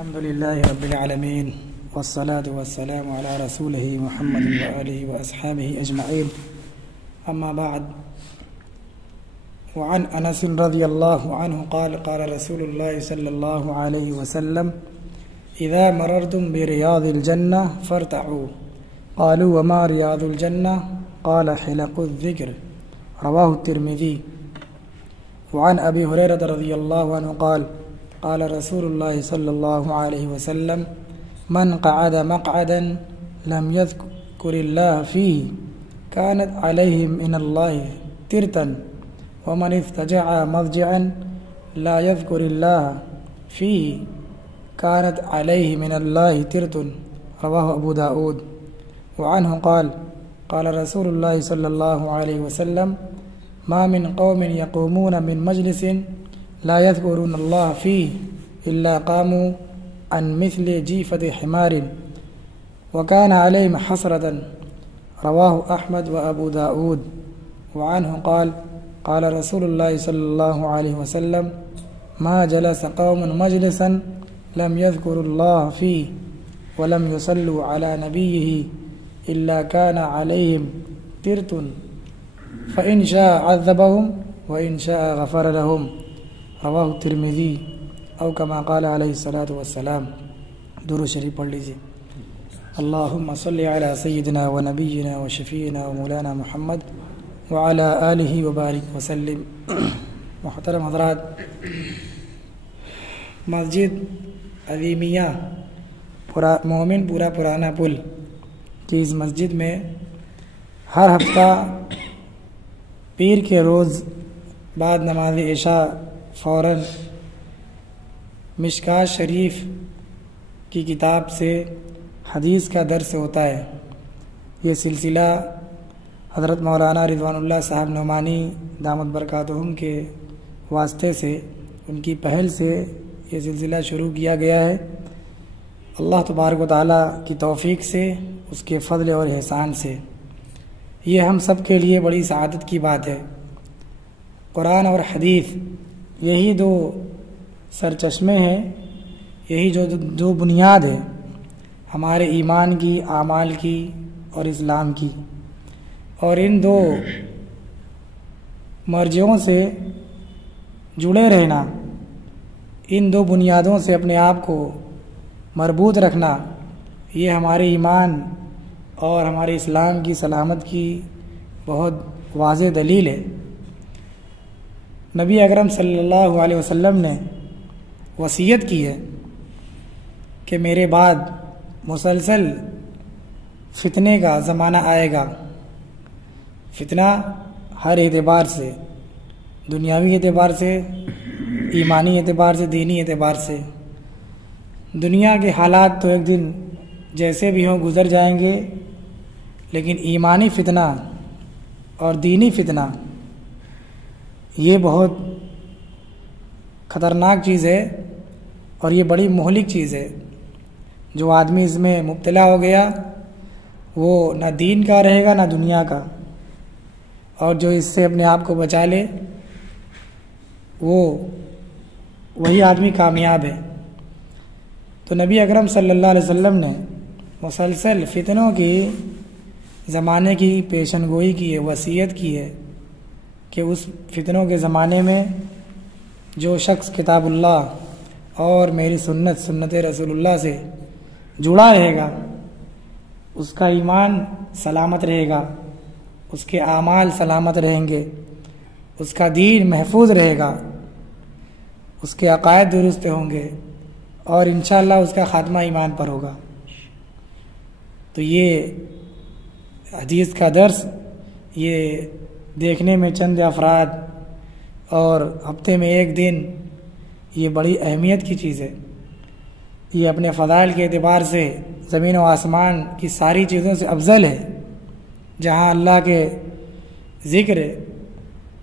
الحمد لله رب العالمين والصلاة والسلام على رسوله محمد وآله وأصحابه أجمعين أما بعد وعن أنس رضي الله عنه قال قال رسول الله صلى الله عليه وسلم إذا مررتم برياض الجنة فارتعوا قالوا وما رياض الجنة قال حلق الذكر رواه الترمذي وعن أبي هريرة رضي الله عنه قال قال رسول الله صلى الله عليه وسلم من قعد مقعدا لم يذكر الله فيه كانت عليه من الله ترتا ومن اضطجع مضجعا لا يذكر الله فيه كانت عليه من الله ترت رواه أبو داود وعنه قال قال رسول الله صلى الله عليه وسلم ما من قوم يقومون من مجلس لا يذكرون الله فيه إلا قاموا عن مثل جيفة حمار وكان عليهم حسرة رواه أحمد وأبو داود وعنه قال قال رسول الله صلى الله عليه وسلم ما جلس قوم مجلسا لم يذكروا الله فيه ولم يصلوا على نبيه إلا كان عليهم ترت فإن شاء عذبهم وإن شاء غفر لهم رواہ الترمذی او کما قال علیہ الصلاۃ والسلام. درود شریف پڑھ لیجیے. اللہم صلی علی سیدنا و نبینا و شفیعنا و مولانا محمد وعلی آلہ وبارک وسلم. محترم حضرات، مسجد عظیمیہ مومن پورا پرانا پل کی اس مسجد میں ہر ہفتہ پیر کے روز بعد نماز عشاء فوراً مشکوٰۃ شریف کی کتاب سے حدیث کا درس ہوتا ہے. یہ سلسلہ حضرت مولانا رضوان اللہ صاحب نعمانی دامت برکاتہم کے واسطے سے، ان کی پہل سے یہ سلسلہ شروع کیا گیا ہے. اللہ تبارک و تعالیٰ کی توفیق سے، اس کے فضل اور احسان سے یہ ہم سب کے لیے بڑی سعادت کی بات ہے. قرآن اور حدیث یہی دو سرچشمے ہیں، یہی جو بنیاد ہے ہمارے ایمان کی، اعمال کی اور اسلام کی. اور ان دو مرجعوں سے جڑے رہنا، ان دو بنیادوں سے اپنے آپ کو مربوط رکھنا، یہ ہمارے ایمان اور ہمارے اسلام کی سلامت کی بہت واضح دلیل ہے. نبی اکرم صلی اللہ علیہ وسلم نے وصیت کی ہے کہ میرے بعد مسلسل فتنے کا زمانہ آئے گا. فتنہ ہر اعتبار سے، دنیاوی اعتبار سے، ایمانی اعتبار سے، دینی اعتبار سے. دنیا کے حالات تو ایک دن جیسے بھی ہوں گزر جائیں گے، لیکن ایمانی فتنہ اور دینی فتنہ یہ بہت خطرناک چیز ہے اور یہ بڑی مہلک چیز ہے. جو آدمی اس میں مبتلا ہو گیا وہ نہ دین کا رہے گا نہ دنیا کا، اور جو اس سے اپنے آپ کو بچا لے وہی آدمی کامیاب ہے. تو نبی اکرم صلی اللہ علیہ وسلم نے مسلسل فتنوں کی زمانے کی پیشن گوئی کی ہے، وصیت کی ہے کہ اس فتنوں کے زمانے میں جو شخص کتاب اللہ اور میری سنت رسول اللہ سے جڑا رہے گا، اس کا ایمان سلامت رہے گا، اس کے اعمال سلامت رہیں گے، اس کا دین محفوظ رہے گا، اس کے عقائد درست ہوں گے، اور انشاءاللہ اس کا خاتمہ ایمان پر ہوگا. تو یہ حدیث کا درس یہ دیکھنے میں چند افراد اور ہفتے میں ایک دن یہ بڑی اہمیت کی چیز ہے. یہ اپنے فضائل کے اعتبار سے زمین و آسمان کی ساری چیزوں سے افضل ہے. جہاں اللہ کے ذکر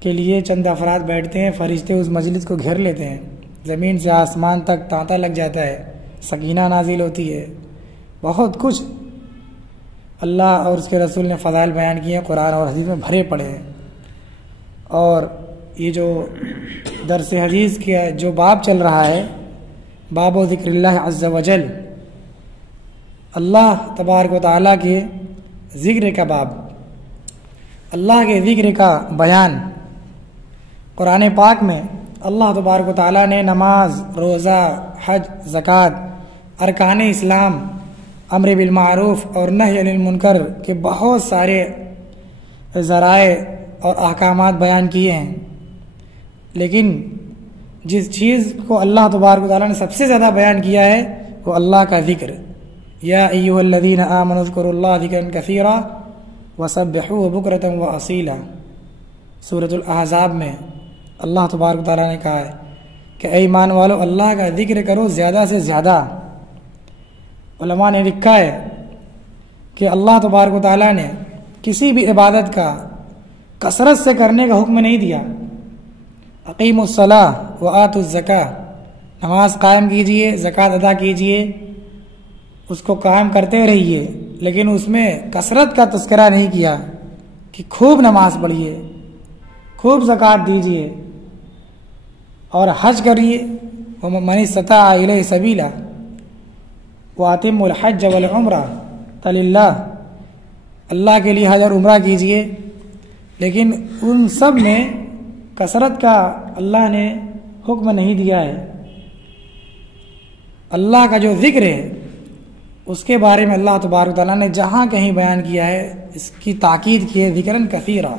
کے لیے چند افراد بیٹھتے ہیں، فرشتے اس مجلس کو گھیر لیتے ہیں، زمین سے آسمان تک تانتا لگ جاتا ہے، سکینہ نازل ہوتی ہے، بہت کچھ اللہ اور اس کے رسول نے فضائل بیان کیے ہیں، قرآن اور حدیث میں بھرے پڑے ہیں. اور یہ جو درس حدیث کا جو باب چل رہا ہے باب و ذکر اللہ عز و جل، اللہ تبارک و تعالیٰ کے ذکر کا باب، اللہ کے ذکر کا بیان۔ قرآن پاک میں اللہ تبارک و تعالیٰ نے نماز، روزہ، حج، زکوٰۃ، ارکان اسلام، امر بالمعروف اور نہی عن المنکر کے بہت سارے ذرائع اور احکامات بیان کیے ہیں، لیکن جس چیز کو اللہ تبارک و تعالیٰ نے سب سے زیادہ بیان کیا ہے وہ اللہ کا ذکر۔ یا ایھا الذین آمنوا اذکروا اللہ ذکرا کثیرا وسبحوہ بکرۃ واصیلا، سورۃ الاحزاب میں اللہ تبارک و تعالیٰ نے کہا ہے کہ اے ایمان والو اللہ کا ذکر کرو زیادہ سے زیادہ۔ علماء نے لکھا ہے کہ اللہ تبارک و تعالیٰ نے کسی بھی عبادت کا کثرت سے کرنے کا حکم نہیں دیا۔ اقیموا الصلاۃ وآتوا الزکاۃ، نماز قائم کیجئے، زکوٰۃ ادا کیجئے، اس کو قائم کرتے رہیے، لیکن اس میں کثرت کا تذکرہ نہیں کیا کہ خوب نماز پڑھیے، خوب زکوٰۃ دیجئے اور حج کریے، ومن استطاع الیہ سبیلا واتموا الحج والعمرہ للہ، اللہ کے لیے حج اور عمرہ کیجئے۔ لیکن ان سب میں کثرت کا اللہ نے حکم نہیں دیا ہے۔ اللہ کا جو ذکر ہے اس کے بارے میں اللہ تبارک و تعالیٰ نے جہاں کہیں بیان کیا ہے اس کی تاکید کی ہے، ذکراً کثیرا،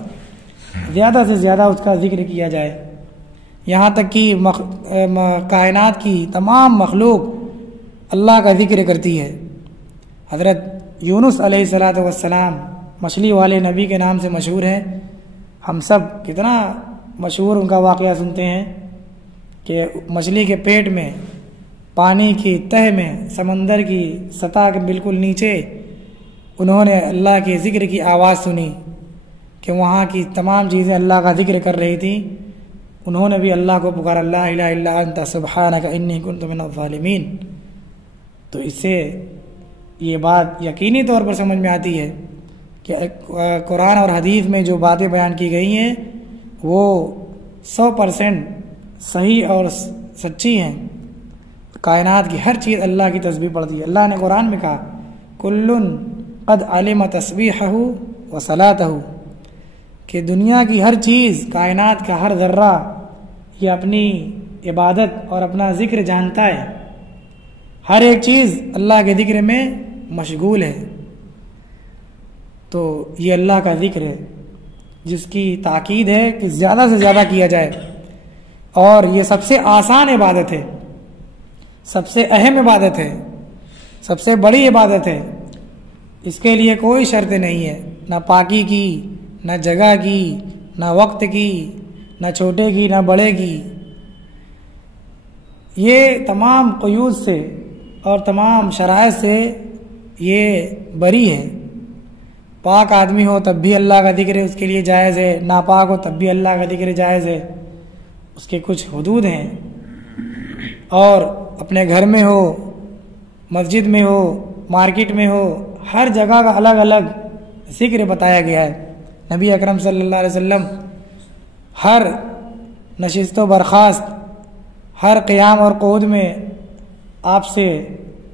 زیادہ سے زیادہ اس کا ذکر کیا جائے، یہاں تک کہ کائنات کی تمام مخلوق اللہ کا ذکر کرتی ہے۔ حضرت یونس علیہ السلام مچھلی والے نبی کے نام سے مشہور ہیں، ہم سب کتنا مشہور ان کا واقعہ سنتے ہیں کہ مچھلی کے پیٹ میں، پانی کی تہ میں، سمندر کی سطح کے بالکل نیچے انہوں نے اللہ کے ذکر کی آواز سنی کہ وہاں کی تمام چیزیں اللہ کا ذکر کر رہی تھیں، انہوں نے بھی اللہ کو پکارا، لا الہ الا انت سبحانک انی کنت من الظالمین۔ تو اس سے یہ بات یقینی طور پر سمجھ میں آتی ہے کہ قرآن اور حدیث میں جو باتیں بیان کی گئی ہیں وہ 100% صحیح اور سچی ہیں۔ کائنات کی ہر چیز اللہ کی تسبیح پڑھتی ہے۔ اللہ نے قرآن میں کہا کل قد علم تسبیحہ وصلاتہ، کہ دنیا کی ہر چیز، کائنات کا ہر ذرہ یہ اپنی عبادت اور اپنا ذکر جانتا ہے، ہر ایک چیز اللہ کے ذکر میں مشغول ہے۔ تو یہ اللہ کا ذکر ہے جس کی تاکید ہے کہ زیادہ سے زیادہ کیا جائے، اور یہ سب سے آسان عبادت ہے، سب سے اہم عبادت ہے، سب سے بڑی عبادت ہے۔ اس کے لیے کوئی شرط نہیں ہے، نہ پاکی کی، نہ جگہ کی، نہ وقت کی، نہ چھوٹے کی، نہ بڑے کی۔ یہ تمام قیود سے اور تمام شرائط سے یہ بری ہے۔ پاک آدمی ہو تب بھی اللہ کا ذکر اس کے لیے جائز ہے، ناپاک ہو تب بھی اللہ کا ذکر جائز ہے، اس کے کچھ حدود ہیں۔ اور اپنے گھر میں ہو، مسجد میں ہو، مارکیٹ میں ہو، ہر جگہ کا الگ الگ ذکر بتایا گیا ہے۔ نبی اکرم صلی اللہ علیہ وسلم ہر نشست و برخاست، ہر قیام اور قعود میں آپ سے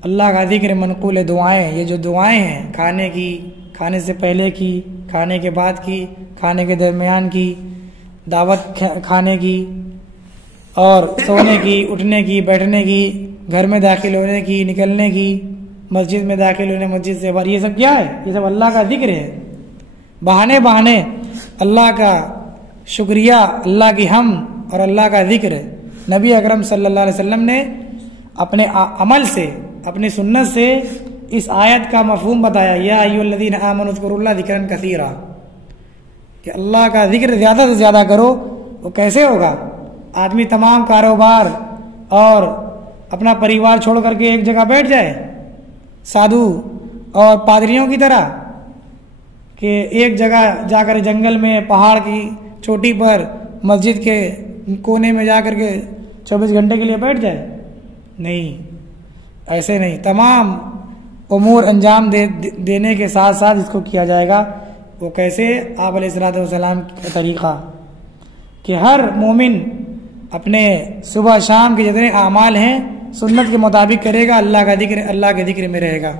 اللہ کا ذکر منقول دعائیں، یہ جو دعائیں ہیں کھانے کی، کھانے سے پہلے کی، کھانے کے بعد کی، کھانے کے درمیان کی، دعوت کھانے کی اور سونے کی، اٹھنے کی، بیٹھنے کی، گھر میں داخل ہونے کی، نکلنے کی، مسجد میں داخل ہونے، مسجد سے باہر، یہ سب کیا ہے؟ یہ سب اللہ کا ذکر ہے۔ بہانے بہانے اللہ کا شکریہ، اللہ کی حمد اور اللہ کا ذکر ہے۔ نبی اکرم صلی اللہ علیہ وسلم نے اپنے عمل سے، اپنی سنت سے اس آیت کا مفہوم بتایا، یا ایھا الذین آمنوا اذکروا اللہ ذکرا کثیرا، کہ اللہ کا ذکر زیادہ سے زیادہ کرو۔ وہ کیسے ہوگا؟ آدمی تمام کاروبار اور اپنا پریوار چھوڑ کر کے ایک جگہ بیٹھ جائے، سادھو اور پادریوں کی طرح، کہ ایک جگہ جا کر جنگل میں، پہاڑ کی چوٹی پر، مسجد کے کونے میں جا کر کے 24 گھنٹے کے لیے بیٹھ جائے؟ نہیں، ایسے نہیں، تمام امور انجام دینے کے ساتھ ساتھ اس کو کیا جائے گا۔ وہ کیسے؟ آپ علیہ الصلوۃ والسلام کا طریقہ کہ ہر مومن اپنے صبح شام کے جتنے اعمال ہیں سنت کے مطابق کرے گا اللہ کے ذکر میں رہے گا.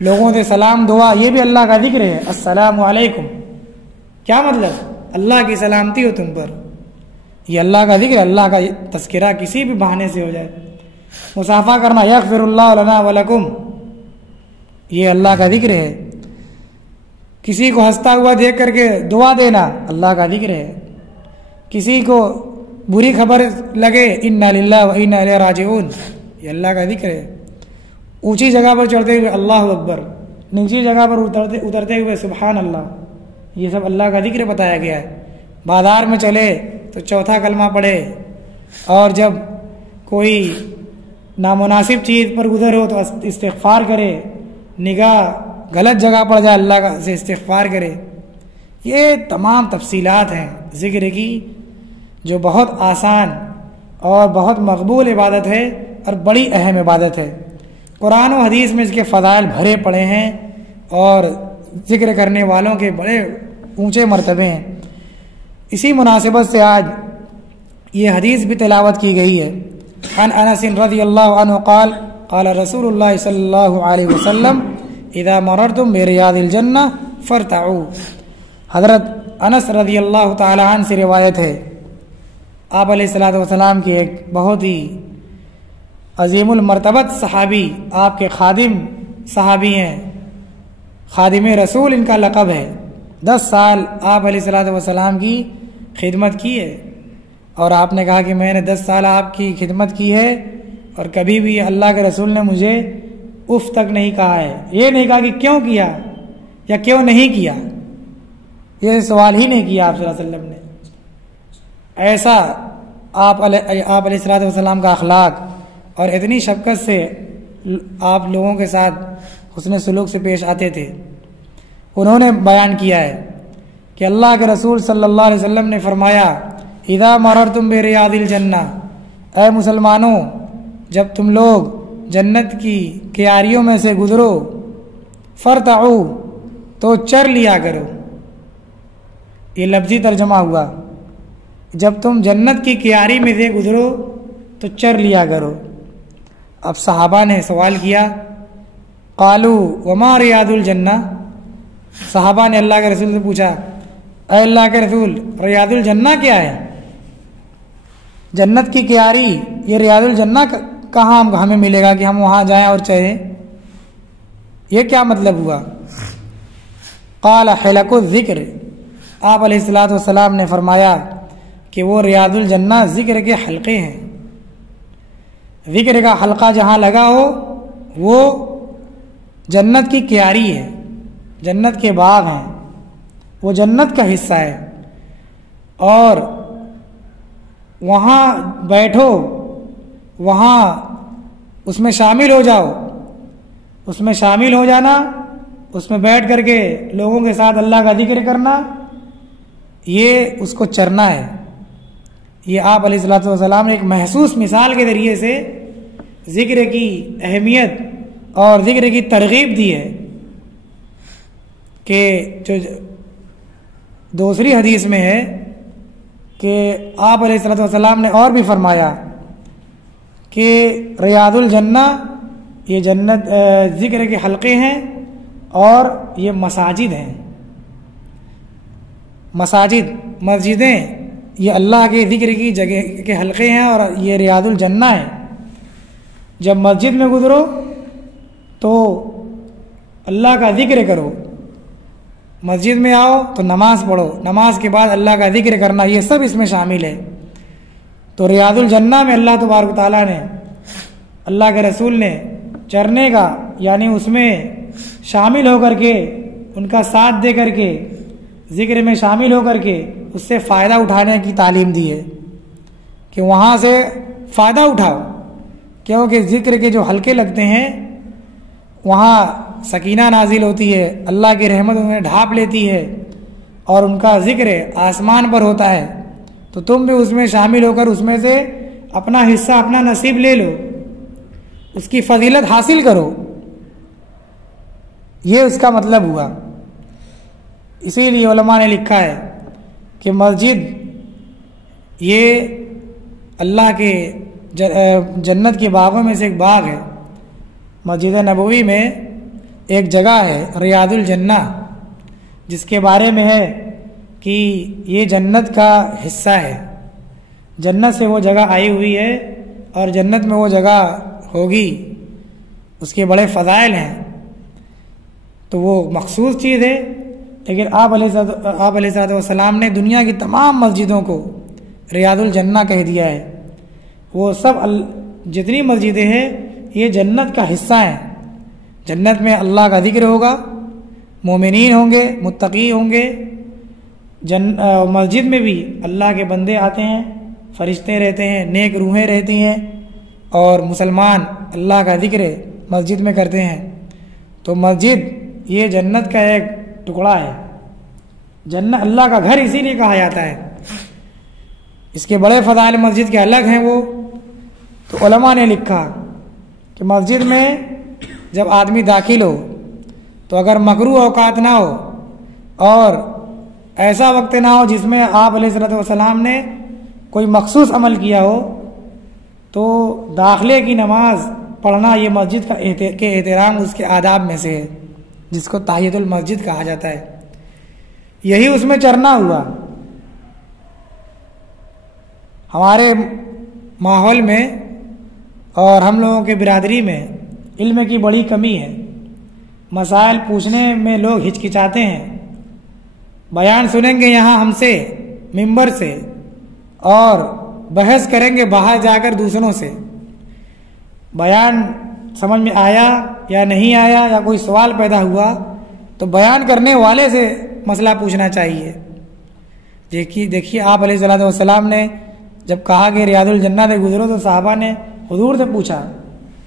لوگوں سے سلام دعا یہ بھی اللہ کا ذکر ہے. السلام علیکم کیا مطلب؟ اللہ کی سلامتی ہو تم پر. یہ اللہ کا ذکر، اللہ کا تذکرہ کسی بھی بہانے سے ہو جائے. مصافحہ کرنا یغفر اللہ لنا ولکم، یہ اللہ کا ذکر ہے. کسی کو ہنستا ہوا دیکھ کر کے دعا دینا اللہ کا ذکر ہے. کسی کو بری خبر لگے انا للہ و انا الیہ راجعون، یہ اللہ کا ذکر ہے. اونچی جگہ پر چڑھتے ہوئے اللہ اکبر، نیچی جگہ پر اترتے ہوئے سبحان اللہ، یہ سب اللہ کا ذکر بتایا گیا ہے. بازار میں چلے تو چوتھا کلمہ پڑھے، اور جب کوئی نامناسب چیز پر گزر ہو تو استغفار کرے، نگاہ غلط جگہ پر جائے اللہ سے استغفار کرے. یہ تمام تفصیلات ہیں ذکر کی جو بہت آسان اور بہت مقبول عبادت ہے اور بڑی اہم عبادت ہے. قرآن و حدیث میں اس کے فضائل بھرے پڑے ہیں اور ذکر کرنے والوں کے بڑے اونچے مرتبے ہیں. اسی مناسبت سے آج یہ حدیث بھی تلاوت کی گئی ہے. عن انس رضی اللہ عنہ قال قال رسول اللہ صلی اللہ علیہ وسلم اذا مررتم بریاض الجنہ فارتعوا. حضرت انس رضی اللہ تعالی عنہ سے روایت ہے، آپ علیہ الصلوۃ والسلام کی ایک بہت ہی عظیم المرتبت صحابی، آپ کے خادم صحابی ہیں، خادم رسول ان کا لقب ہے. 10 سال آپ علیہ الصلوۃ والسلام کی خدمت کی ہے، اور آپ نے کہا کہ میں نے 10 سال آپ کی خدمت کی ہے اور کبھی بھی اللہ کے رسول نے مجھے اف تک نہیں کہا ہے. یہ نہیں کہا کہ کیوں کیا یا کیوں نہیں کیا، یہ سوال ہی نہیں کیا آپ صلی اللہ علیہ وسلم نے. ایسا آپ علیہ الصلوۃ والسلام کا اخلاق اور اتنی شفقت سے آپ لوگوں کے ساتھ حسن سلوک سے پیش آتے تھے. انہوں نے بیان کیا ہے کہ اللہ کے رسول صلی اللہ علیہ وسلم نے فرمایا اذا مررتم بریاض الجنہ، اے مسلمانوں جب تم لوگ جنت کی کیاریوں میں سے گزرو، فرتعوا تو چر لیا کرو. یہ لفظی ترجمہ ہوا، جب تم جنت کی کیاری میں سے گزرو تو چر لیا کرو. اب صحابہ نے سوال کیا قالوا وما ریاض الجنہ، صحابہ نے اللہ کے رسول سے پوچھا اے اللہ کے رسول ریاض الجنہ کیا ہے؟ جنت کی کیاری، یہ ریاض الجنہ کہاں ہمیں ملے گا کہ ہم وہاں جائیں اور چریں؟ یہ کیا مطلب ہوا؟ قال حلق الذکر، آپ علیہ الصلوۃ والسلام نے فرمایا کہ وہ ریاض الجنہ ذکر کے حلقے ہیں. ذکر کا حلقہ جہاں لگا ہو وہ جنت کی کیاری ہے، جنت کے باغ ہیں، وہ جنت کا حصہ ہے. اور وہاں بیٹھو، وہاں اس میں شامل ہو جاؤ، اس میں شامل ہو جانا، اس میں بیٹھ کر کے لوگوں کے ساتھ اللہ کا ذکر کرنا، یہ اس کو چرنا ہے. یہ آپ علیہ الصلوۃ والسلام نے ایک محسوس مثال کے ذریعے سے ذکر کی اہمیت اور ذکر کی ترغیب دی ہے کہ جو دوسری حدیث میں ہے کہ آپ علیہ الصلوۃ والسلام نے اور بھی فرمایا کہ ریاض الجنہ یہ جنت ذکر کے حلقے ہیں اور یہ مساجد ہیں. مسجدیں یہ اللہ کے ذکر کی جگہ کے حلقے ہیں اور یہ ریاض الجنہ ہے. جب مسجد میں گزرو تو اللہ کا ذکر کرو، مسجد میں آؤ تو نماز پڑھو، نماز کے بعد اللہ کا ذکر کرنا، یہ سب اس میں شامل ہے. تو ریاض الجنہ میں اللہ تبارک و تعالیٰ نے، اللہ کے رسول نے چرنے کا یعنی اس میں شامل ہو کر کے، ان کا ساتھ دے کر کے، ذکر میں شامل ہو کر کے اس سے فائدہ اٹھانے کی تعلیم دی ہے کہ وہاں سے فائدہ اٹھاؤ، کیونکہ ذکر کے جو حلقے لگتے ہیں وہاں سکینہ نازل ہوتی ہے، اللہ کی رحمت انہیں ڈھانپ لیتی ہے اور ان کا ذکر آسمان پر ہوتا ہے. تو تم بھی اس میں شامل ہو کر اس میں سے اپنا حصہ، اپنا نصیب لے لو، اس کی فضیلت حاصل کرو. یہ اس کا مطلب ہوا. اسی لیے علماء نے لکھا ہے کہ مسجد یہ اللہ کے جنت کے باغوں میں سے ایک باغ ہے۔ مسجد نبوی میں ایک جگہ ہے ریاض الجنہ، جس کے بارے میں ہے کہ یہ جنت کا حصہ ہے، جنت سے وہ جگہ آئی ہوئی ہے اور جنت میں وہ جگہ ہوگی، اس کے بڑے فضائل ہیں، تو وہ مخصوص چیز ہے۔ لیکن آپ علیہ السلام نے دنیا کی تمام مسجدوں کو ریاض الجنہ کہہ دیا ہے۔ وہ سب جتنی مسجدیں ہیں یہ جنت کا حصہ ہیں۔ جنت میں اللہ کا ذکر ہوگا، مومنین ہوں گے، متقی ہوں گے، مسجد میں بھی اللہ کے بندے آتے ہیں، فرشتے رہتے ہیں، نیک روحیں رہتی ہیں، اور مسلمان اللہ کا ذکر مسجد میں کرتے ہیں۔ تو مسجد یہ جنت کا ایک ٹکڑا ہے، جنت اللہ کا گھر اسی لیے کہا جاتا ہے۔ اس کے بڑے فضائل مسجد کے الگ ہیں۔ وہ تو علماء نے لکھا کہ مسجد میں جب آدمی داخل ہو تو اگر مکروہ اوقات نہ ہو اور ایسا وقت نہ ہو جس میں آپ علیہ السلام نے کوئی مخصوص عمل کیا ہو، تو داخلے کی نماز پڑھنا یہ مسجد کے احترام اس کے آداب میں سے ہے، جس کو تحیۃ المسجد کہا جاتا ہے۔ یہی اس میں چرنا ہوا۔ ہمارے ماحول میں اور ہم لوگوں کے برادری میں علم کی بڑی کمی ہے، مسائل پوچھنے میں لوگ ہچکچاتے ہیں۔ بیان سنیں گے یہاں ہم سے ممبر سے اور بحث کریں گے باہر جا کر دوسروں سے، بیان سمجھ میں آیا یا نہیں آیا یا کوئی سوال پیدا ہوا تو بیان کرنے والے سے مسئلہ پوچھنا چاہیے۔ دیکھیے آپ علیہ السلام نے جب کہا کہ ریاض الجنہ سے گزرو تو صحابہ نے حضور سے پوچھا،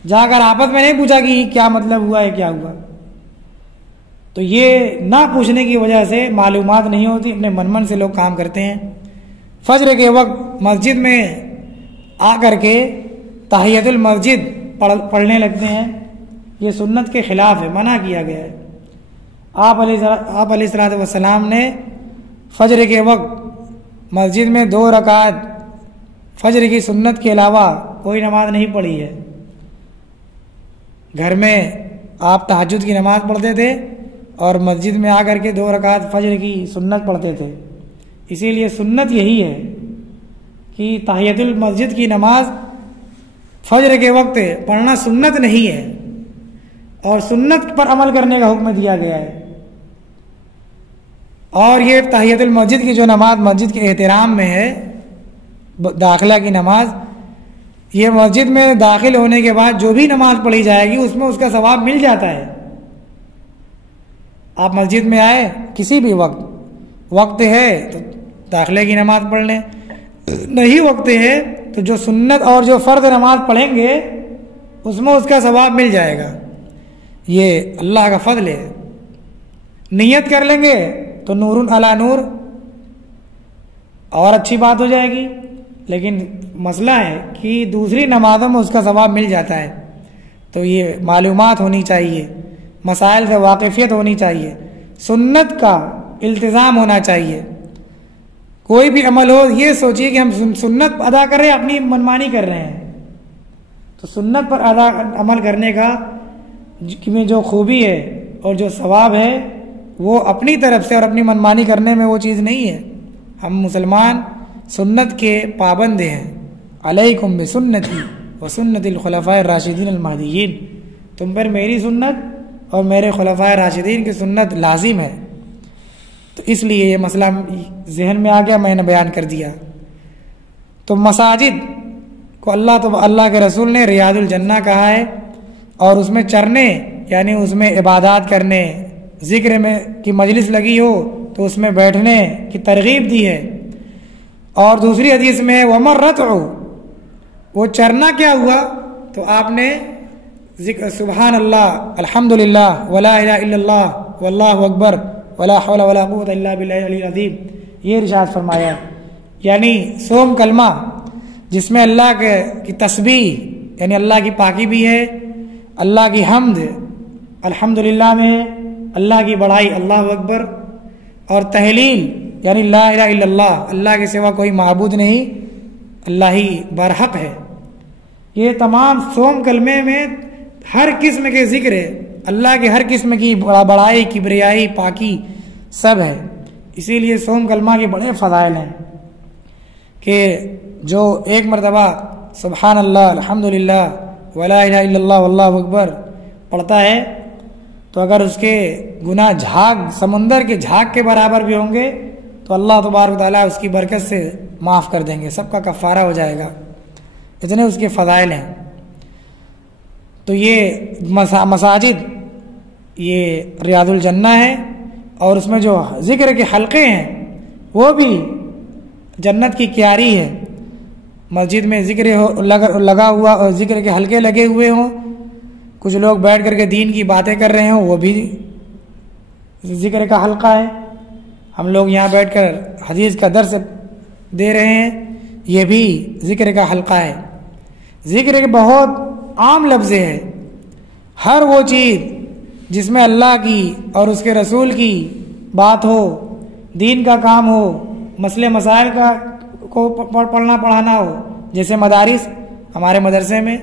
جا کر آپس میں نہیں پوچھا کہ کیا مطلب ہوا ہے کیا ہوا۔ تو یہ نہ پوچھنے کی وجہ سے معلومات نہیں ہوتی، اپنے من سے لوگ کام کرتے ہیں۔ فجر کے وقت مسجد میں آ کر کے تحیۃ المسجد پڑھنے لگتے ہیں، یہ سنت کے خلاف ہے، منع کیا گیا ہے۔ آپ علیہ السلام نے فجر کے وقت مسجد میں 2 رکعت فجر کی سنت کے علاوہ کوئی نماز نہیں پڑھی ہے۔ گھر میں آپ تہجد کی نماز پڑھتے تھے اور مسجد میں آ کر کے 2 رکعت فجر کی سنت پڑھتے تھے۔ اسی لیے سنت یہی ہے کہ تحیۃ المسجد کی نماز فجر کے وقت پڑھنا سنت نہیں ہے، اور سنت پر عمل کرنے کا حکم دیا گیا ہے۔ اور یہ تحیۃ المسجد کی جو نماز مسجد کے احترام میں ہے، داخلہ کی نماز، یہ مسجد میں داخل ہونے کے بعد جو بھی نماز پڑھی جائے گی اس میں اس کا ثواب مل جاتا ہے۔ آپ مسجد میں آئے کسی بھی وقت ہے تو داخلے کی نماز پڑھ لیں، نہیں وقت ہے تو جو سنت اور جو فرض نماز پڑھیں گے اس میں اس کا ثواب مل جائے گا۔ یہ اللہ کا فضل ہے۔ نیت کر لیں گے تو نور علی نور، اور اچھی بات ہو جائے گی، لیکن مسئلہ ہے کہ دوسری نمازوں میں اس کا ثواب مل جاتا ہے۔ تو یہ معلومات ہونی چاہیے، مسائل سے واقفیت ہونی چاہیے، سنت کا التزام ہونا چاہیے۔ کوئی بھی عمل ہو یہ سوچیے کہ ہم سنت ادا کر رہے ہیں، اپنی منمانی کر رہے ہیں، تو سنت پر عمل کرنے کا میں جو خوبی ہے اور جو ثواب ہے وہ اپنی طرف سے اور اپنی منمانی کرنے میں وہ چیز نہیں ہے۔ ہم مسلمان سنت کے پابند ہیں۔ علیکم بسنتی وسنت الخلفاء الراشدین المہدیین، تم پر میری سنت اور میرے خلفاء راشدین کی سنت لازم ہے۔ تو اس لیے یہ مسئلہ ذہن میں آ گیا، میں نے بیان کر دیا۔ تو مساجد کو اللہ کے رسول نے ریاض الجنہ کہا ہے، اور اس میں چرنے یعنی اس میں عبادات کرنے، ذکر میں کی مجلس لگی ہو تو اس میں بیٹھنے کی ترغیب دی ہے۔ اور دوسری حدیث میں وَمَا الرَّتْعُ، وہ چرنا کیا ہوا؟ تو آپ نے ذکر سبحان اللہ، الحمدللہ، ولا الہ الا اللہ، واللہ اکبر، ولا حول ولا قوت الا باللہ العلی العظیم، یہ ارشاد فرمایا۔ یعنی سوم کلمہ جس میں اللہ کی تسبیح یعنی اللہ کی پاکی بھی ہے، اللہ کی حمد الحمدللہ میں، اللہ کی بڑائی اللہ اکبر، اور تحلیل یعنی لا الہ الا اللہ، اللہ کے سوا کوئی معبود نہیں، اللہ ہی برحق ہے۔ یہ تمام سوم کلمے میں ہر قسم کے ذکر ہے، اللہ کے ہر قسم کی بڑائی، کبریائی، پاکی سب ہے۔ اسی لیے سوم کلمہ کے بڑے فضائل ہیں کہ جو ایک مرتبہ سبحان اللہ الحمدللہ ولا الہ الا اللہ واللہ اکبر پڑھتا ہے تو اگر اس کے گناہ جھاگ سمندر کے جھاگ کے برابر بھی ہوں گے تو اللہ تبارک و تعالیٰ اس کی برکت سے معاف کر دیں گے، سب کا کفارہ ہو جائے گا، اتنے اس کے فضائل ہیں۔ تو یہ مساجد یہ ریاض الجنہ ہے، اور اس میں جو ذکر کے حلقے ہیں وہ بھی جنت کی کیاری ہے۔ مسجد میں ذکر لگا ہوا اور ذکر کے حلقے لگے ہوئے ہوں، کچھ لوگ بیٹھ کر کے دین کی باتیں کر رہے ہوں، وہ بھی ذکر کا حلقہ ہے۔ ہم لوگ یہاں بیٹھ کر حدیث کا درس دے رہے ہیں، یہ بھی ذکر کا حلقہ ہے۔ ذکر کے بہت عام لفظ ہے، ہر وہ چیز جس میں اللہ کی اور اس کے رسول کی بات ہو، دین کا کام ہو، مسئلے مسائل کو پڑھنا پڑھانا ہو، جیسے مدارس، ہمارے مدرسے میں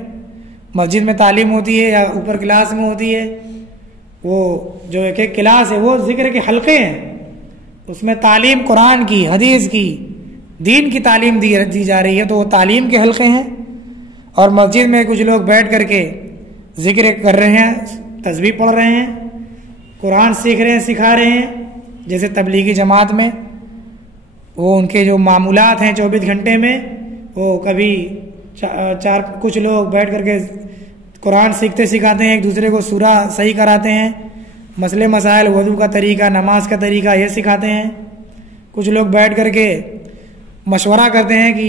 مسجد میں تعلیم ہوتی ہے یا اوپر کلاس میں ہوتی ہے، وہ جو ایک ایک کلاس ہے وہ ذکر کے حلقے ہیں، اس میں تعلیم قرآن کی، حدیث کی، دین کی تعلیم دی جا رہی ہے، تو وہ تعلیم کے حلقے ہیں۔ اور مسجد میں کچھ لوگ بیٹھ کر کے ذکر کر رہے ہیں، تسبیح پڑھ رہے ہیں، قرآن سیکھ رہے ہیں، سکھا رہے ہیں، جیسے تبلیغی جماعت میں وہ ان کے جو معمولات ہیں 24 گھنٹے میں، وہ کبھی کچھ لوگ بیٹھ کر کے قرآن سیکھتے سکھاتے ہیں، ایک دوسرے کو سورہ صحیح کراتے ہیں، مسئلے مسائل، وضو کا طریقہ، نماز کا طریقہ یہ سکھاتے ہیں۔ کچھ لوگ بیٹھ کر کے مشورہ کرتے ہیں کہ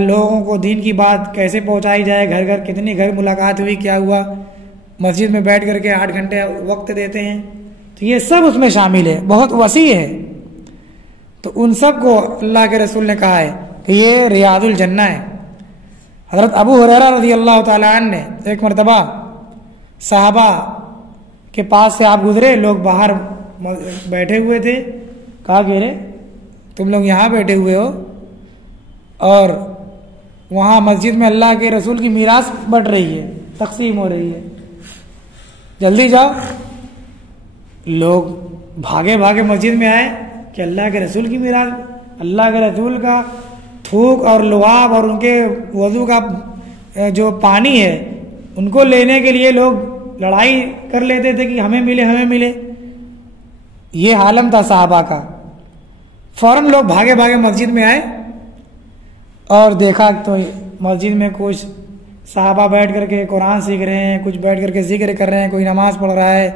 لوگوں کو دین کی بات کیسے پہنچائی جائے، گھر گھر کتنی گھر ملاقات ہوئی، کیا ہوا، مسجد میں بیٹھ کر کے 8 گھنٹے وقت دیتے ہیں، تو یہ سب اس میں شامل ہے، بہت وسیع ہے۔ تو ان سب کو اللہ کے رسول نے کہا ہے کہ یہ ریاض الجنہ ہے۔ حضرت ابو ہریرہ رضی اللہ تعالیٰ عنہ نے ایک مرتبہ صحابہ کے پاس سے آپ گزرے، لوگ باہر بیٹھے ہوئے تھے، کہا کہ رے تم لوگ یہاں بیٹھے ہوئے ہو اور وہاں مسجد میں اللہ کے رسول کی میراث بٹ رہی ہے، تقسیم ہو رہی ہے، جلدی جاؤ۔ لوگ بھاگے بھاگے مسجد میں آئے کہ اللہ کے رسول کی میراث، اللہ کے رسول کا تھوک اور لعاب اور ان کے وضو کا جو پانی ہے ان کو لینے کے لیے لوگ لڑائی کر لیتے تھے کہ ہمیں ملے ہمیں ملے، یہ عالم تھا صحابہ کا۔ فوراً لوگ بھاگے بھاگے مسجد میں آئے اور دیکھا تو مسجد میں کچھ صحابہ بیٹھ کر کے قرآن سیکھ رہے ہیں، کچھ بیٹھ کر کے ذکر کر رہے ہیں، کوئی نماز پڑھ رہا ہے،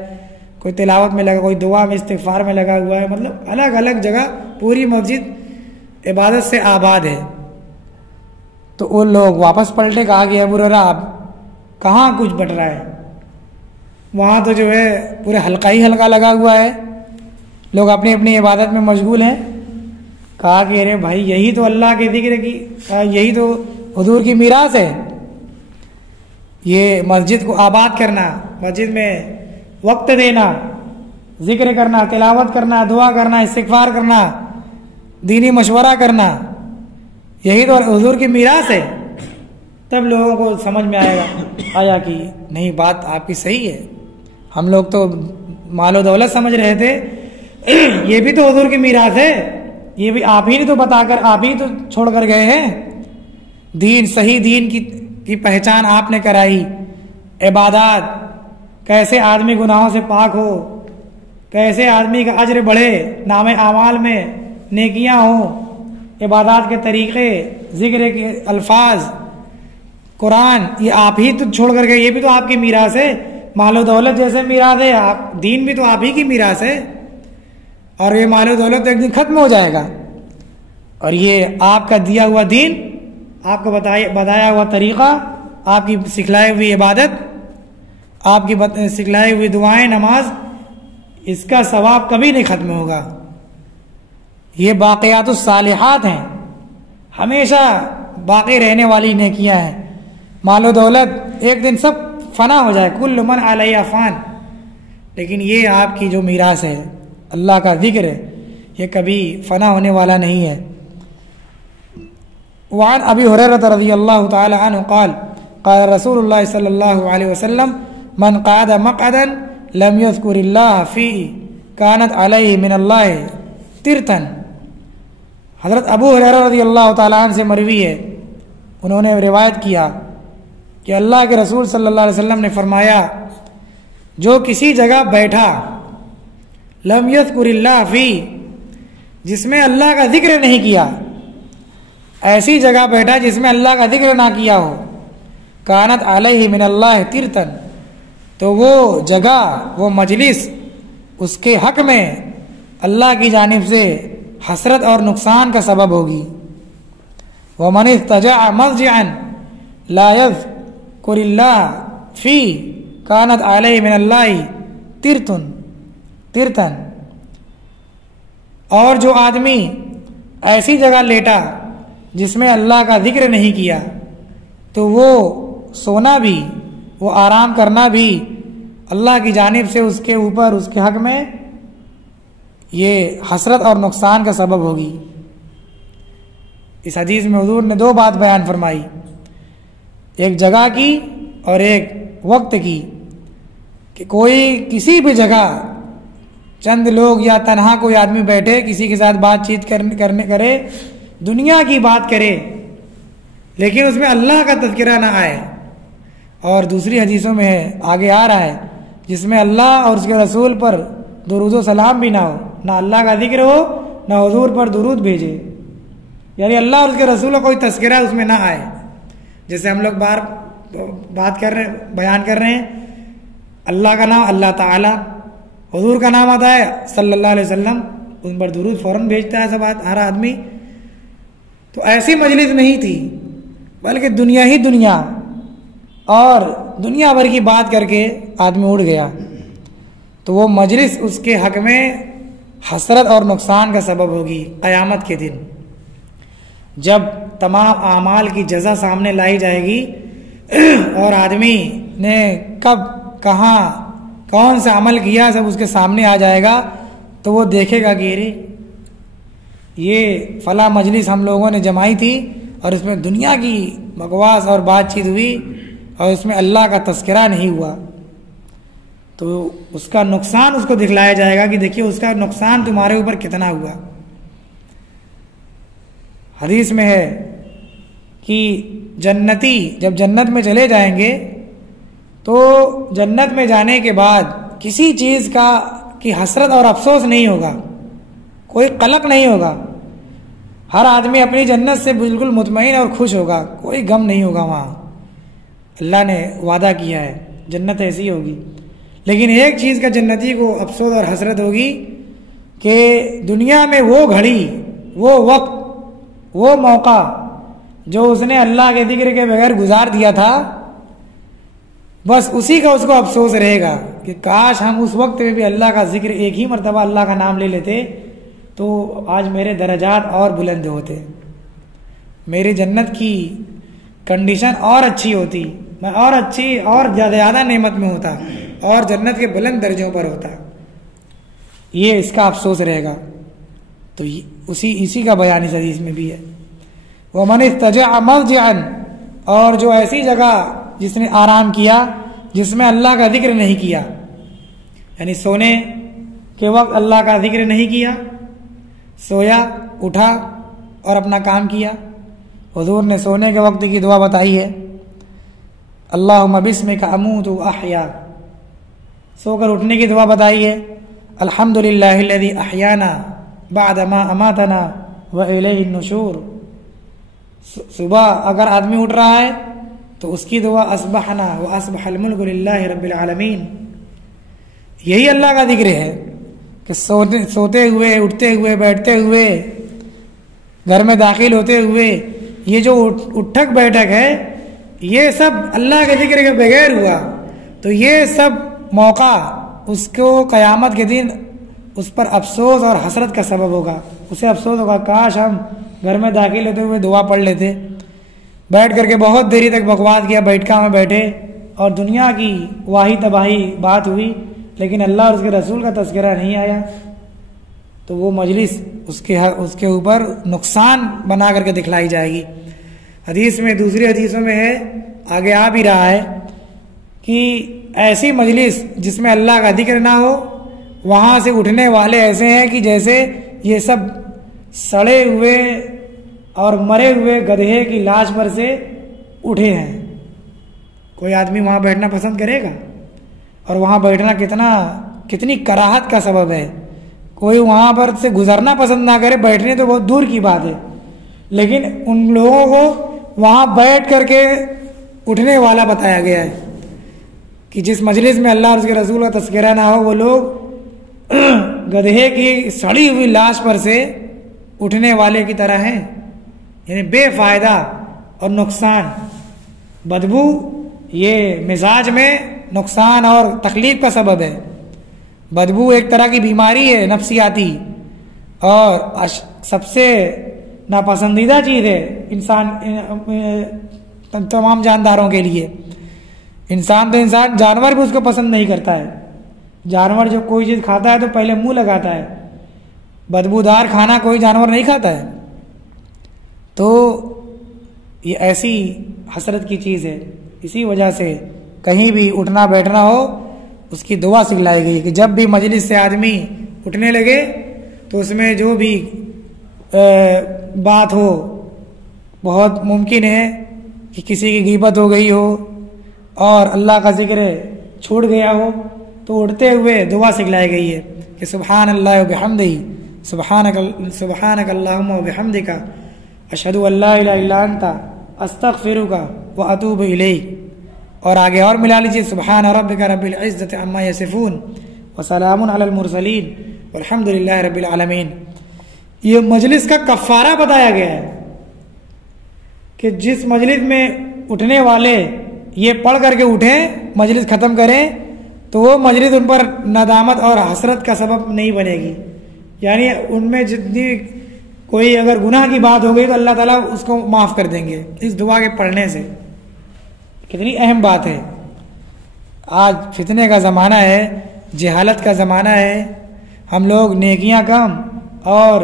کوئی تلاوت میں لگا، کوئی دعا میں استغفار میں لگا ہوا ہے، مطلب الگ الگ جگہ پوری مسجد عبادت سے آباد ہے۔ تو وہ لوگ واپس پلٹے، کہا کہ ابو ہریرہ آپ کہاں کچھ بٹ رہا ہے، وہاں تو جو ہے پورے حلقہ ہی حلقہ لگا ہوا ہے، لوگ اپنی اپنی عبادت میں مشغول ہیں۔ کہا کہ ارے بھائی یہی تو اللہ کے ذکر کی، یہی تو حضور کی میراث ہے، یہ مسجد کو آباد کرنا، مسجد میں وقت دینا، ذکر کرنا، تلاوت کرنا، دعا کرنا، استغفار کرنا، دینی مشورہ کرنا، یہی تو حضور کی میراث ہے۔ تب لوگوں کو سمجھ میں آیا کہ نہیں، بات آپ کی صحیح ہے، ہم لوگ تو مال و دولت سمجھ رہے تھے، یہ بھی تو حضور کی میراث ہے، یہ بھی آپ ہی نے تو بتا کر، آپ ہی تو چھوڑ کر گئے ہیں، دین، صحیح دین کی پہچان آپ نے کرائی، عبادات، کیسے آدمی گناہوں سے پاک ہو، کیسے آدمی کا اجر بڑھے، نام اعمال میں نیکیاں ہوں، عبادات کے طریقے، ذکر کے الفاظ، قرآن، یہ آپ ہی تو چھوڑ کر گئے، یہ بھی تو آپ کی میراث ہے، مال و دولت جیسے میراث ہے، دین بھی تو آپ ہی کی میراث ہے، اور یہ مال و دولت ایک دن ختم ہو جائے گا، اور یہ آپ کا دیا ہوا دین، آپ کو بتایا ہوا طریقہ، آپ کی سکھلائی ہوئی عبادت، آپ کی سکھلائی ہوئی دعائیں، نماز، اس کا ثواب کبھی نہیں ختم ہوگا۔ یہ باقیات الصالحات ہیں، ہمیشہ باقی رہنے والی نیکیاں ہیں۔ مال و دولت ایک دن سب فنا ہو جائے، کل من علیہ فان، لیکن یہ آپ کی جو میراث ہے، اللہ کا ذکر ہے، یہ کبھی فنا ہونے والا نہیں ہے۔ وعن ابی ہریرہ رضی اللہ تعالی عنہ قال قال رسول اللہ صلی اللہ علیہ وسلم من قعد مقعدا لم يذكر اللہ فیہ کانت علیہ من اللہ ترتن۔ حضرت ابو ہریرہ رضی اللہ تعالیٰ عنہ سے مروی ہے، انہوں نے روایت کیا کہ اللہ کے رسول صلی اللہ علیہ وسلم نے فرمایا جو کسی جگہ بیٹھا لم یذکر اللہ فی، جس میں اللہ کا ذکر نہیں کیا، ایسی جگہ بیٹھا جس میں اللہ کا ذکر نہ کیا ہو، کانت علیہ من اللہ ترتن، تو وہ جگہ وہ مجلس اس کے حق میں اللہ کی جانب سے حسرت اور نقصان کا سبب ہوگی۔ ومن اضطجع مضجعا لا یذکر اللہ فی کانت علیہ من اللہ ترتن، اور جو آدمی ایسی جگہ لیٹا جس میں اللہ کا ذکر نہیں کیا، تو وہ سونا بھی، وہ آرام کرنا بھی اللہ کی جانب سے اس کے اوپر اس کے حق میں یہ حسرت اور نقصان کا سبب ہوگی۔ اس حدیث میں حضور نے دو بات بیان فرمائی، ایک جگہ کی اور ایک وقت کی، کہ کوئی کسی بھی جگہ چند لوگ یا تنہا کوئی آدمی بیٹھے کسی کے ساتھ بات چیت کرے، دنیا کی بات کرے، لیکن اس میں اللہ کا تذکرہ نہ آئے۔ اور دوسری حدیثوں میں ہے، آگے آ رہا ہے، جس میں اللہ اور اس کے رسول پر درود و سلام بھی نہ ہو، نہ اللہ کا ذکر ہو، نہ حضور پر درود بھیجے، یعنی اللہ اور اس کے رسول کا کوئی تذکرہ اس میں نہ آئے۔ جیسے ہم لوگ بار بات کر رہے ہیں، بیان کر رہے ہیں، اللہ کا نام اللہ تعالیٰ، حضور کا نام آتا ہے صلی اللہ علیہ وسلم، ان پر درود فوراً بھیجتا ہے سب ہر آدمی۔ تو ایسی مجلس نہیں تھی، بلکہ دنیا ہی دنیا اور دنیا بھر کی بات کر کے آدمی اڑ گیا، تو وہ مجلس اس کے حق میں حسرت اور نقصان کا سبب ہوگی قیامت کے دن، جب تمام اعمال کی جزا سامنے لائی جائے گی اور آدمی نے کب کہاں کون سا عمل کیا سب اس کے سامنے آ جائے گا، تو وہ دیکھے گا کہ یہ فلاں مجلس ہم لوگوں نے جمائی تھی اور اس میں دنیا کی بکواس اور بات چیت ہوئی اور اس میں اللہ کا تذکرہ نہیں ہوا، تو اس کا نقصان اس کو دکھلایا جائے گا کہ دیکھیے اس کا نقصان تمہارے اوپر کتنا ہوا۔ حدیث میں ہے کہ جنتی جب جنت میں چلے جائیں گے تو جنت میں جانے کے بعد کسی چیز کا کی حسرت اور افسوس نہیں ہوگا، کوئی قلق نہیں ہوگا، ہر آدمی اپنی جنت سے بالکل مطمئن اور خوش ہوگا، کوئی غم نہیں ہوگا وہاں۔ اللہ نے وعدہ کیا ہے جنت ایسی ہوگی، لیکن ایک چیز کا جنتی کو افسوس اور حسرت ہوگی کہ دنیا میں وہ گھڑی، وہ وقت، وہ موقع جو اس نے اللہ کے ذکر کے بغیر گزار دیا تھا، بس اسی کا اس کو افسوس رہے گا کہ کاش ہم اس وقت میں بھی اللہ کا ذکر ایک ہی مرتبہ اللہ کا نام لے لیتے تو آج میرے درجات اور بلند ہوتے، میری جنت کی کنڈیشن اور اچھی ہوتی، میں اور اچھی اور زیادہ نعمت میں ہوتا اور جنت کے بلند درجوں پر ہوتا، یہ اس کا افسوس رہے گا۔ تو اسی کا بیان اس حدیث میں بھی ہے۔ وَمَنِ اسْتَجَعَ مَضْجِعًا، اور جو ایسی جگہ جس نے آرام کیا جس میں اللہ کا ذکر نہیں کیا، یعنی سونے کے وقت اللہ کا ذکر نہیں کیا، سویا اٹھا اور اپنا کام کیا۔ حضور نے سونے کے وقت کی دعا بتائی ہے، اللہم بسمک اموت واحیا، سو کر اٹھنے کی دعا بتائی ہے، الحمدللہ الذی احیانا بعد ما اماتنا والیہ النشور۔ صبح اگر آدمی اٹھ رہا ہے تو اس کی دعا اصبحنا واصبح الملک للہ رب العالمین، یہی اللہ کا ذکر ہے کہ سوتے ہوئے، اٹھتے ہوئے، بیٹھتے ہوئے، گھر میں داخل ہوتے ہوئے، یہ جو اٹھک بیٹھک ہے یہ سب اللہ کے ذکر کے بغیر ہوا، تو یہ سب موقع اس کو قیامت کے دن اس پر افسوس اور حسرت کا سبب ہوگا، اسے افسوس ہوگا کاش ہم گھر میں داخل ہوتے ہوئے دعا پڑھ لیتے، بیٹھ کر کے بہت دیری تک بکواس کیا، بیٹھکا میں بیٹھے اور دنیا کی واہی تباہی بات ہوئی، لیکن اللہ اور اس کے رسول کا تذکرہ نہیں آیا، تو وہ مجلس اس کے اوپر نقصان بنا کر کے دکھلائی جائے گی۔ حدیث میں دوسری حدیثوں میں ہے آگے آ بھی رہا ہے کہ ایسی مجلس جس میں اللہ کا ذکر نہ ہو، وہاں سے اٹھنے والے ایسے ہیں کہ جیسے یہ سب سڑے ہوئے اور مرے ہوئے گدھے کی لاش پر سے اٹھے ہیں۔ کوئی آدمی وہاں بیٹھنا پسند کرے گا؟ اور وہاں بیٹھنا کتنی کراہت کا سبب ہے۔ کوئی وہاں پر سے گزرنا پسند نہ کرے، بیٹھنے تو بہت دور کی بات ہے، لیکن ان لوگوں کو وہاں بیٹھ کر کے اٹھنے والا بتایا گیا ہے کہ جس مجلس میں اللہ اور اس کے رسول کا تذکرہ نہ ہو، وہ لوگ گدھے کی سڑی ہوئی لاش پر سے اٹھنے والے کی طرح ہیں، یعنی بے فائدہ اور نقصان۔ بدبو یہ مزاج میں نقصان اور تکلیف کا سبب ہے۔ بدبو ایک طرح کی بیماری ہے نفسیاتی، اور سب سے ناپسندیدہ چیز ہے انسان تمام جانداروں کے لیے۔ انسان، جانور بھی اس کو پسند نہیں کرتا ہے۔ جانور جب کوئی چیز کھاتا ہے تو پہلے منہ لگاتا ہے، بدبودار کھانا کوئی جانور نہیں کھاتا ہے۔ تو یہ ایسی حسرت کی چیز ہے۔ اسی وجہ سے کہیں بھی اٹھنا بیٹھنا ہو، اس کی دعا سکھلائی گئی کہ جب بھی مجلس سے آدمی اٹھنے لگے تو اس میں جو بھی بات ہو، بہت ممکن ہے کہ کسی کی غیبت ہو گئی ہو اور اللہ کا ذکر چھوٹ گیا ہو، تو اٹھتے ہوئے دعا سکھلائی گئی ہے کہ سبحان اللہ و بحمدہ، سبحانک اللہم و بحمدک، اشہد ان لا الہ الا انت، استغفرک و اتوب الیک۔ اور آگے اور ملا لیجیے، سبحان ربک رب العزت عما یصفون وسلام علی المرسلین والحمد للہ رب العالمین۔ یہ مجلس کا کفارہ بتایا گیا ہے کہ جس مجلس میں اٹھنے والے یہ پڑھ کر کے اٹھیں، مجلس ختم کریں، تو وہ مجلس ان پر ندامت اور حسرت کا سبب نہیں بنے گی۔ یعنی ان میں جتنی کوئی اگر گناہ کی بات ہو گئی تو اللہ تعالیٰ اس کو معاف کر دیں گے اس دعا کے پڑھنے سے۔ کتنی اہم بات ہے۔ آج فتنے کا زمانہ ہے، جہالت کا زمانہ ہے، ہم لوگ نیکیاں کم اور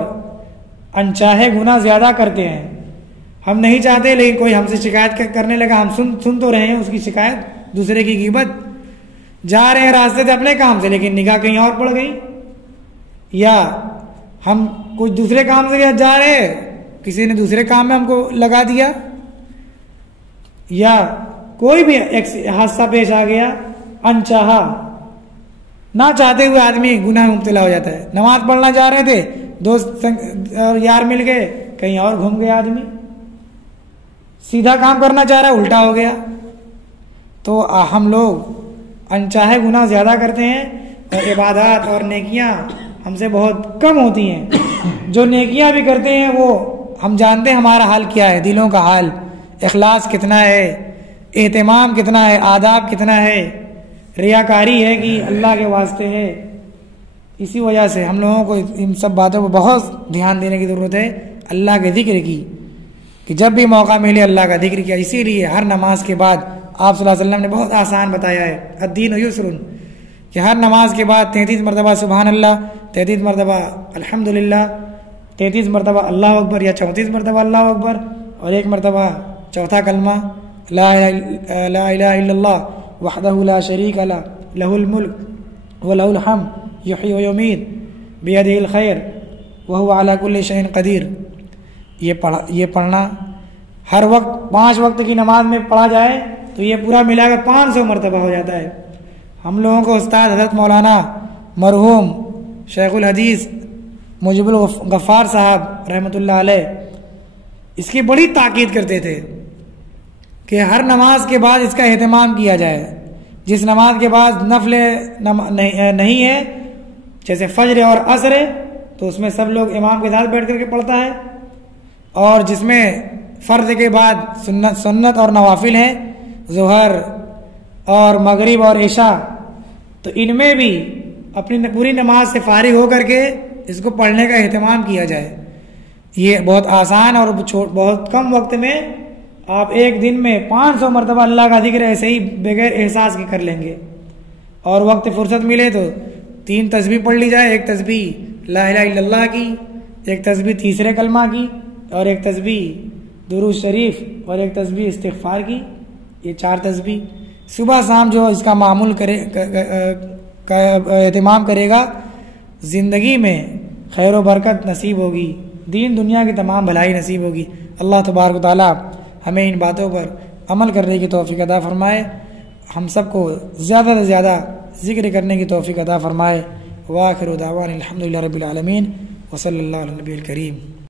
انچاہے گناہ زیادہ کرتے ہیں۔ ہم نہیں چاہتے، لیکن کوئی ہم سے شکایت کرنے لگا، ہم سن تو رہے ہیں اس کی شکایت، دوسرے کی غیبت، جا رہے ہیں راستے سے اپنے کام سے لیکن نگاہ کہیں اور پڑ گئی، یا ہم کچھ دوسرے کام سے جا رہے، کسی نے دوسرے کام میں ہم کو لگا دیا، یا کوئی بھی حادثہ پیش آ گیا، انچاہا نہ چاہتے ہوئے آدمی گناہ میں مبتلا ہو جاتا ہے۔ نماز پڑھنا جا رہے تھے، دوست اور یار مل گئے، کہیں اور گھوم گیا آدمی، سیدھا کام کرنا چاہ رہا ہے الٹا ہو گیا۔ تو ہم لوگ انچاہے گناہ زیادہ کرتے ہیں اور عبادات اور نیکیاں ہم سے بہت کم ہوتی ہیں۔ جو نیکیاں بھی کرتے ہیں وہ ہم جانتے ہیں ہمارا حال کیا ہے، دلوں کا حال، اخلاص کتنا ہے، اہتمام کتنا ہے، آداب کتنا ہے، ریاکاری ہے کہ اللہ کے واسطے ہے۔ اسی وجہ سے ہم لوگوں کو ان سب باتوں پر بہت دھیان دینے کی ضرورت ہے، اللہ کے ذکر کی، کہ جب بھی موقع ملے اللہ کا ذکر کیا۔ اسی لیے ہر نماز کے بعد آپ صلی اللہ علیہ وسلم نے بہت آسان بتایا ہے، الدین یسر، کہ ہر نماز کے بعد 33 مرتبہ سبحان اللہ، 33 مرتبہ الحمدللہ، 33 مرتبہ اللہ اکبر یا 34 مرتبہ اللہ اکبر، اور 1 مرتبہ چوتھا کلمہ لا الہ الا اللہ وحدہ لا شریک لہ لہ الملک ولہ الحمد یحیی و یمیت بیدہ الخیر وہو علی کل شیء قدیر۔ یہ پڑھنا ہر وقت 5 وقت کی نماز میں پڑھا جائے تو یہ پورا ملا کر 500 مرتبہ ہو جاتا ہے۔ ہم لوگوں کو استاد حضرت مولانا مرحوم شیخ الحدیث مجب الغفار صاحب رحمۃ اللہ علیہ اس کی بڑی تاکید کرتے تھے کہ ہر نماز کے بعد اس کا اہتمام کیا جائے۔ جس نماز کے بعد نفل نہیں ہے، جیسے فجر اور عصر، تو اس میں سب لوگ امام کے ساتھ بیٹھ کر کے پڑھتا ہے، اور جس میں فرض کے بعد سنت اور نوافل ہیں، ظہر اور مغرب اور عشاء، تو ان میں بھی اپنی پوری نماز سے فارغ ہو کر کے اس کو پڑھنے کا اہتمام کیا جائے۔ یہ بہت آسان اور بہت کم وقت میں آپ ایک دن میں 500 مرتبہ اللہ کا ذکر ایسے ہی بغیر احساس کے کر لیں گے، اور وقت فرصت ملے تو 3 تسبیح پڑھ لی جائے، ایک تسبیح لا الہ الا اللہ کی، ایک تسبیح تیسرے کلمہ کی، اور ایک تسبیح درود شریف، اور ایک تسبیح استغفار کی، یہ 4 تسبیح صبح شام جو اس کا معمول کا اہتمام کرے گا، زندگی میں خیر و برکت نصیب ہوگی، دین دنیا کی تمام بھلائی نصیب ہوگی۔ اللہ تبارک و تعالیٰ ہمیں ان باتوں پر عمل کرنے کی توفیق عطا فرمائے، ہم سب کو زیادہ سے زیادہ ذکر کرنے کی توفیق عطا فرمائے۔ وآخر دعوانا الحمدللہ رب العالمین وصلی اللہ علی النبی الکریم۔